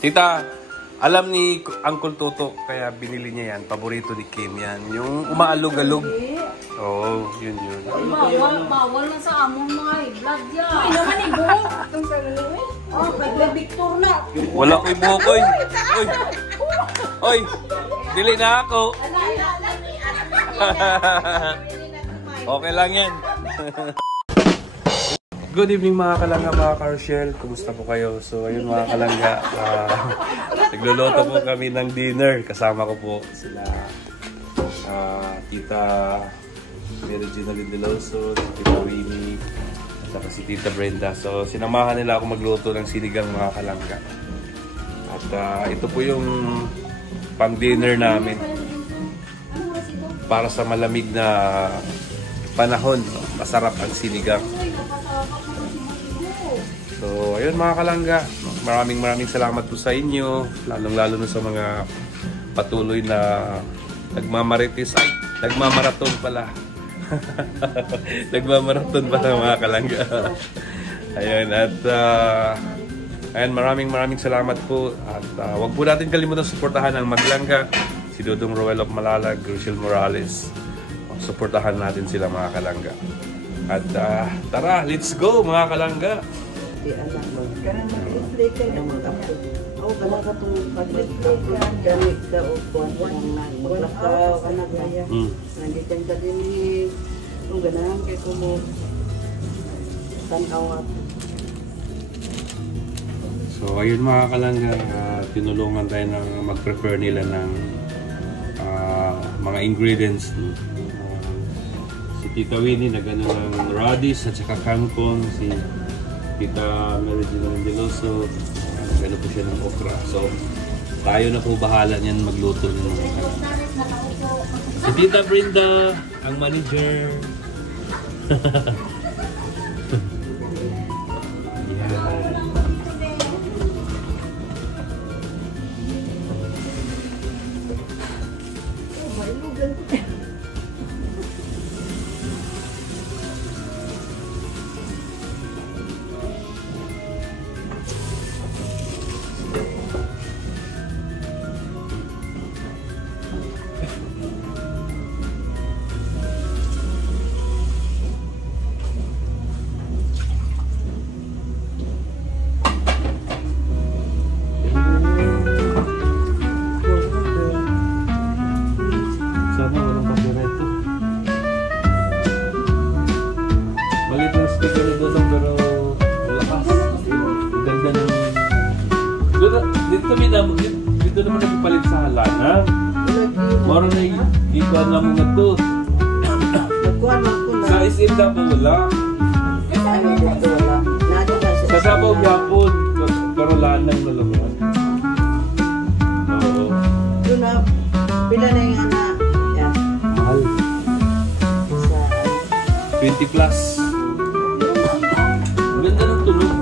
Tita, alam ni Uncle Toto, kaya binili niya yan. Paborito ni Kim yan. Yung umaalog-alog. Oo, yun. Bawal na sa among mga vlog yan. Ay naman ibuhok. Itong sa galing. Oh, kay Victor na. Wala ko'y buhok, oy. Oy, dili na ako. Okay lang yan. Good evening mga kalangga, mga Carshell. Kumusta po kayo? So ayun mga kalangga, nagluluto po kami ng dinner. Kasama ko po sila Tita Regina Lindeloso, Tita Winnie, at saka si Tita Brenda. So sinamahan nila ako magluto ng sinigang mga kalangga. At ito po yung pang dinner namin para sa malamig na panahon. Masarap ang sinigang. So, ayun mga kalangga, maraming salamat po sa inyo, lalong-lalo na sa mga patuloy na nagmamarites, ay, nagmamaraton pala. Nagmamaraton pala mga kalangga. Ayun, at ayun, maraming salamat po. At wag po natin kalimutan suportahan ang Maglangga, si Dodong Roel of Malalag, Rochelle Morales. Suportahan natin sila mga kalangga. At tara, let's go mga kalangga. Di anak mo. Karang mag-replay ka naman ako. Oo, ka na ka itong pag-replay ka. Damit ka o kuwan ng maglakaw, anak kaya. Nandiyan ka din eh. Kung ganahan kayo ko mo tanaw. So ayun mga kalangga, tinulungan tayo ng mag-prepare nila ng mga ingredients. Si Tita Winnie nagano ng radish at saka kangkong. Si Tita Regina Lindeloso, gano'n po siya ng okra. So, tayo na po bahala niyan magluto ng mga kalangga. Si Tita Brenda, ang manager. Dito naman nagpalit sa halanan. Maro na ikuan lang mo nga to. Sa SM na po wala. Sa Sabaw Yapon, pero lanang na laman. Oo. Doon na, pila na yung anak. Yan. Mahal. 20 plus. Ganda ng tulog.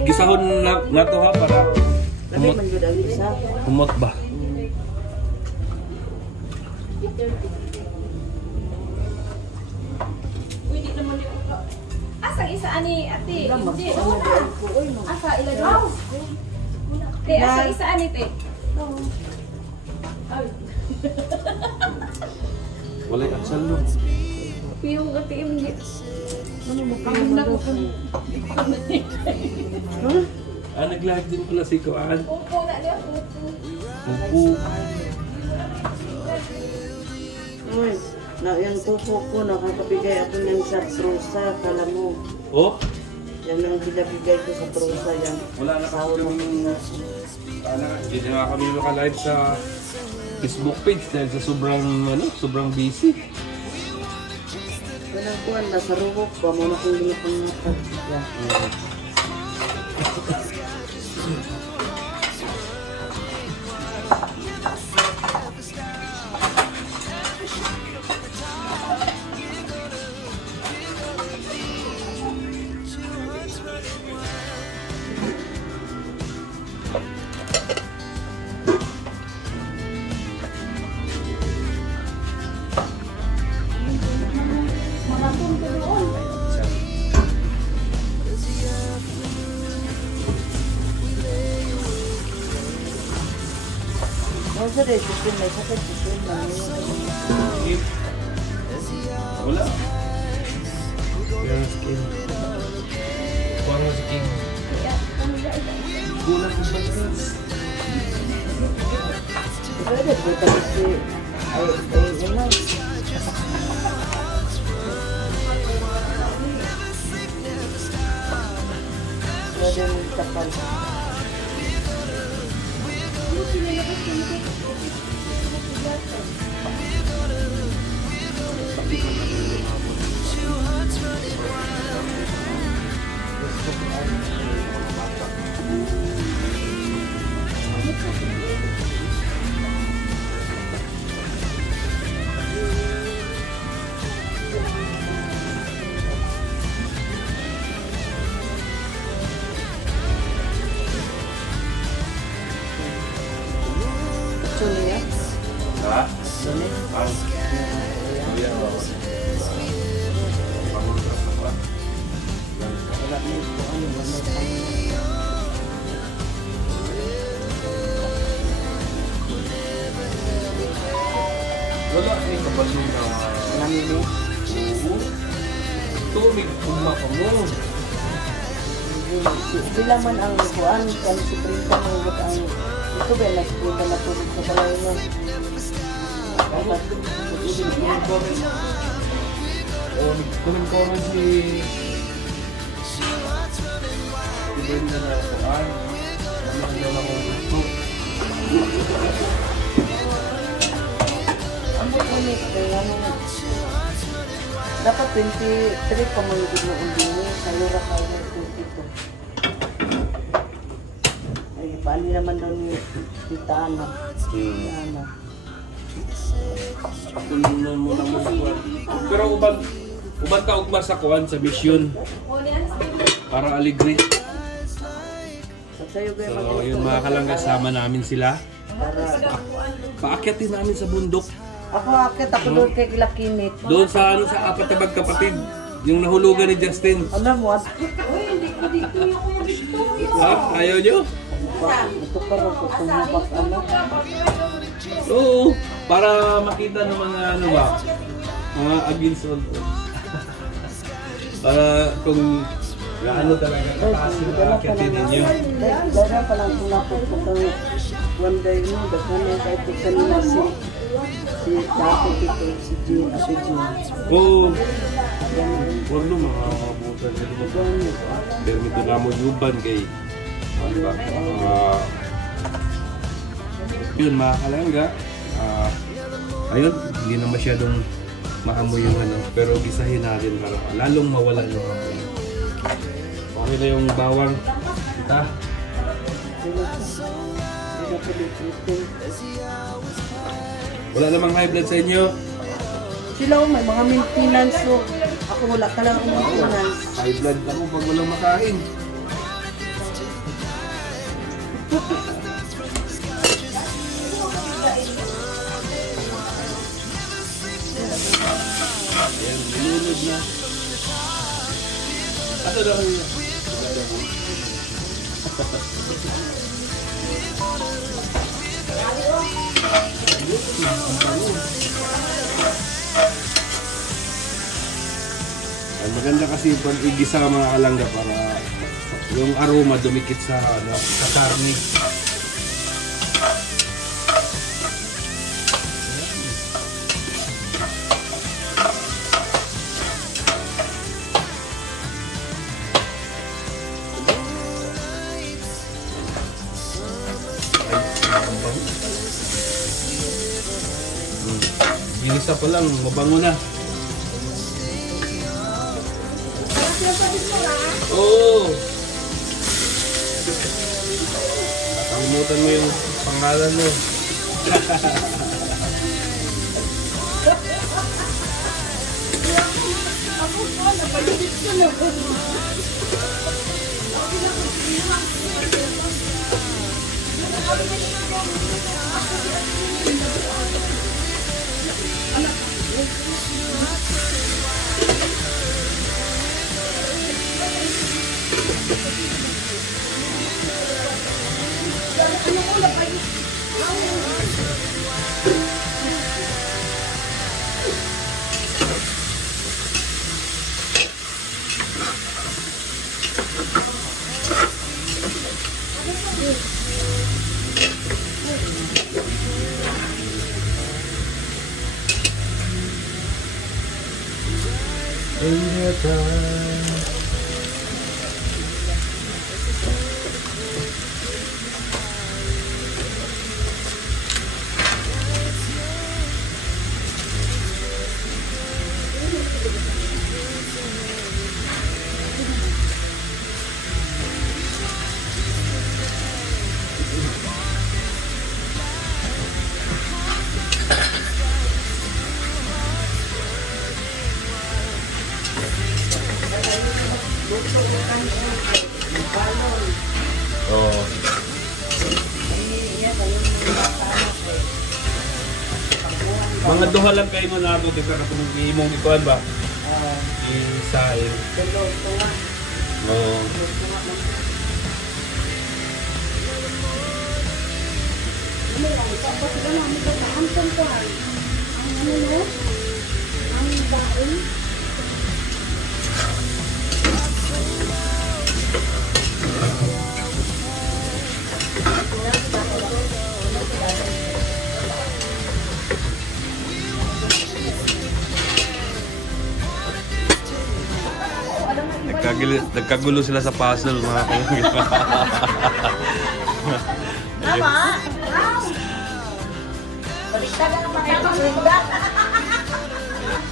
Gisahon na to ha para Labi man yun ang isa. Humot ba? Asa isa ani ate? Hindi. Ano ba ang kuoy mo? Asa ilagaw? Te, asa isa ani te? Wala yung aksal no. Piyong ate hindi. Ano mo Ang nako. Nag-live din pala si Kuan. Upo na niya, upo. Upo. Uy, na yung pupo ko, nakakabigay ako ng sa trusa, kala mo. Oh? Yan ang binabigay ko sa trusa, yan. Wala na kasi kami hindi na kami maka-live sa Facebook page dahil sa sobrang busy. Yan ang kuwan, nasa rubok pa, muna kong ginapangatan. Yan. Sa resisyon, may sakit sisyon na Wala. Yan skin. Kuha mo si King. Kulang sa balance. pwede, buta kasi ay, ano. Pwede mo tapal. Sunya? Ha? Sunya? Ang yan o. Pangultras na ba? Wala mo ito, ano, wala mo. Wala ni kabalo na Namili. tumig kumaka mo. Sila man ang kuan, kami si Printa ang ang ito ba, nagpunta na tulog sa balay mo. Comment si Brenda na kuan. Ano ang dala ko gusto? Ang ulit, kaya dapat 23 pa mo yung undini, sa lura kayo ng 22. Ay, paano naman doon yung tita Ana? Tita Ana. Patuloy mo lang mo sa kuan. Pero uban ka ugma sa kuan sa mission para aligre. Sa'yo ba So yun mga kalangga, sama namin sila. para Paakyatin namin sa bundok. ako akit, ako doon kay Kilakinit. Doon sa apat na magkapatid. Yung nahulugan ni Justin. Alam mo, Ha? Ayaw nyo? ito pa rin, tumubak ano. Oo. Para makita ng mga ano ba? Mga against all odds. Para kung gaano talaga kataas yung paakyatin ninyo. Dara pa lang tulapot ko itong one day mo, dahil na kahit ito kanina si Tato Tito, si Jean, Ate Jean. Oo. Huwag no, makabutan nito. Pero ito na mo yuban kay yun mga kalangga. Ayun, hindi na masyadong maamoy yung ano, pero gisahin natin para lalong mawala yung amoy. Okay na yung bawang. Kita. Wala namang high blood sa inyo. Sila may mga maintenance, so ako wala ka lang ang maintenance. High blood ako pag walang makain. na. Ato na kami. Ang maganda kasi pag igisa ang mga kalangga para yung aroma dumikit sa karne. Ginisa pa lang, mabango na. Oo. Nakalimutan mo yung pangalan mo. Oh. Mga duha lang kayo na nato di ka kung imong ikuan ba? Isain. Oh. Nagkagulo sila sa puzzle mga kalangga. Tama! Baliktad ang mga ito.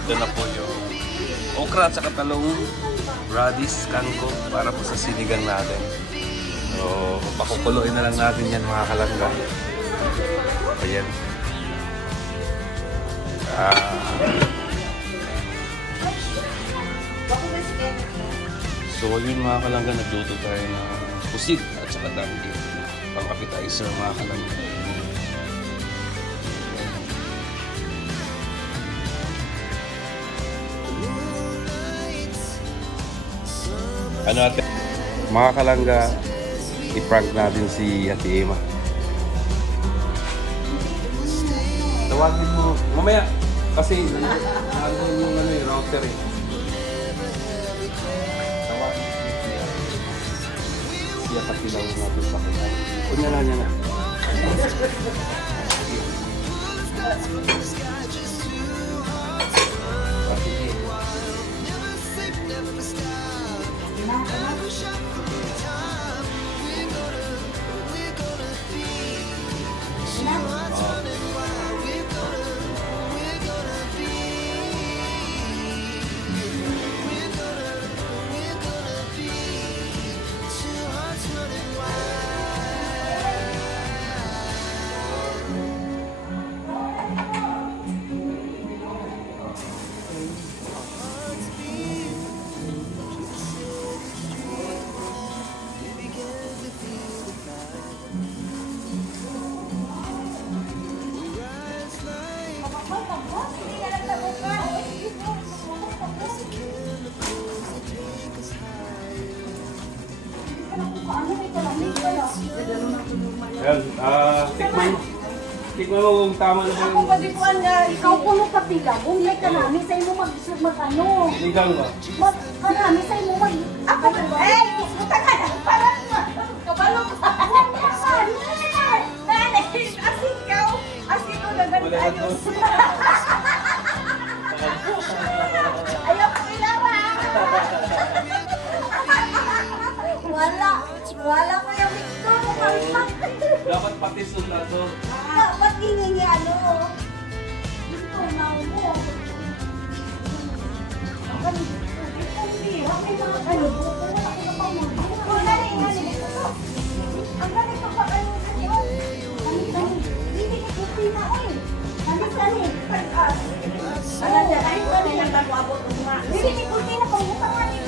Ito na po yung okra at saka talong, radish, kangkong para po sa sinigang natin. So, pakukuluin na lang natin yan mga kalangga. Ayan. So yun mga kalangga, nagluto tayo ng pusit at saka danggit. Pang-appetizer mga kalangga. Ano natin? Mga kalangga, i-prank natin si Ate Emma. Tawagin mo, mamaya, kasi nandun yung router eh. Siya pati lang natin sa kitay. Kunya na niya na. Yan, tikman mo kung tama na ba Ako ba di ko ikaw puno ka pila. Bumili ka namin sa imo mag-ano. Ligang ba? Marami sa imo mag... Ako ba? Puta ka na. Parang kabalo ka. Nanay, asin ka. Asin ko na ganit ayos. Ayaw ko ilawa. Wala ko yung Victor. Dapat pati sunod to. Ba't hiningi ano? Ito, nao mo. Ang galing pa pa kayo sa iyo. Hindi ka kuti na oy. Kani. Ano dyan? Ay, kani lang tago-abot ng mga. Hindi ka kuti na pang utang ni.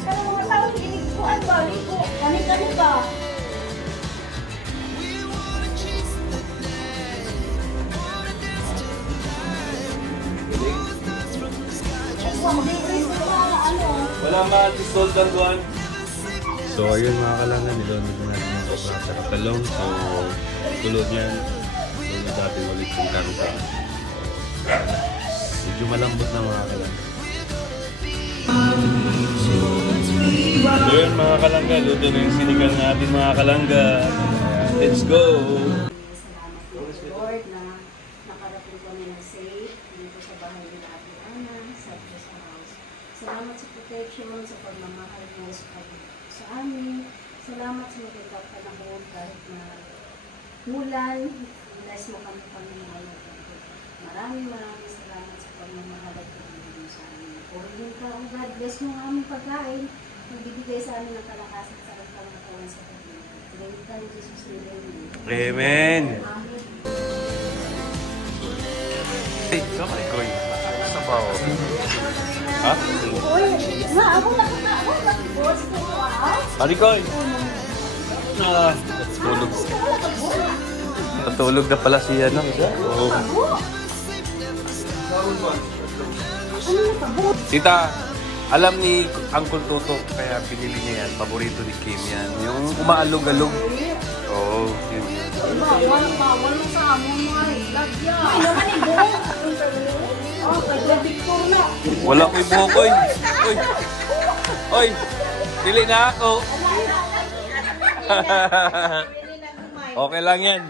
Pero mga tao hindi ko ang balik ko. Kani ka. Wala ma-dissolve ang duwan. So ayun mga kalanggan, nilunod na natin yung sobra sa katalong. So tulod yan. Tulod natin ulit yung karga. Medyo malambot na mga kalanggan. So yun mga kalanggan, luto na yung sinigang natin mga kalanggan. Let's go! Lord na nakarating kami ng safe dito sa bahay ni Ate Ana, sa house. Salamat sa protection, sa pagmamahal mo sa amin. Salamat sa magandang panahon kahit na mulan. Bless mo kami Panginoon. Maraming salamat sa pagmamahal at pagmamahal sa amin. Purihin ka, O God, bless mo ang aming pagkain. Magbibigay sa amin ng kalakasan sa katawan sa pagkain. Salamat ka ni Jesus nila. Amen! Amen. Hey, kamay ko yun. Sa bawo. Ha? Uy, nga, ako nag-boss ko Marikoy! Natulog. Natulog na pala siya, no? Oo. Tita, alam ni Uncle Toto, kaya pinili niya yan. Paborito ni Kim yan. Yung umaalog-alog. Oo, yun. Bawal mo sa amon mga ilag yan. Ay, naman yung buhok. Oh, kaya Victor na. Wala ko yung buhok, oy. Oy. Oy. Dili na ako. Okay lang yan.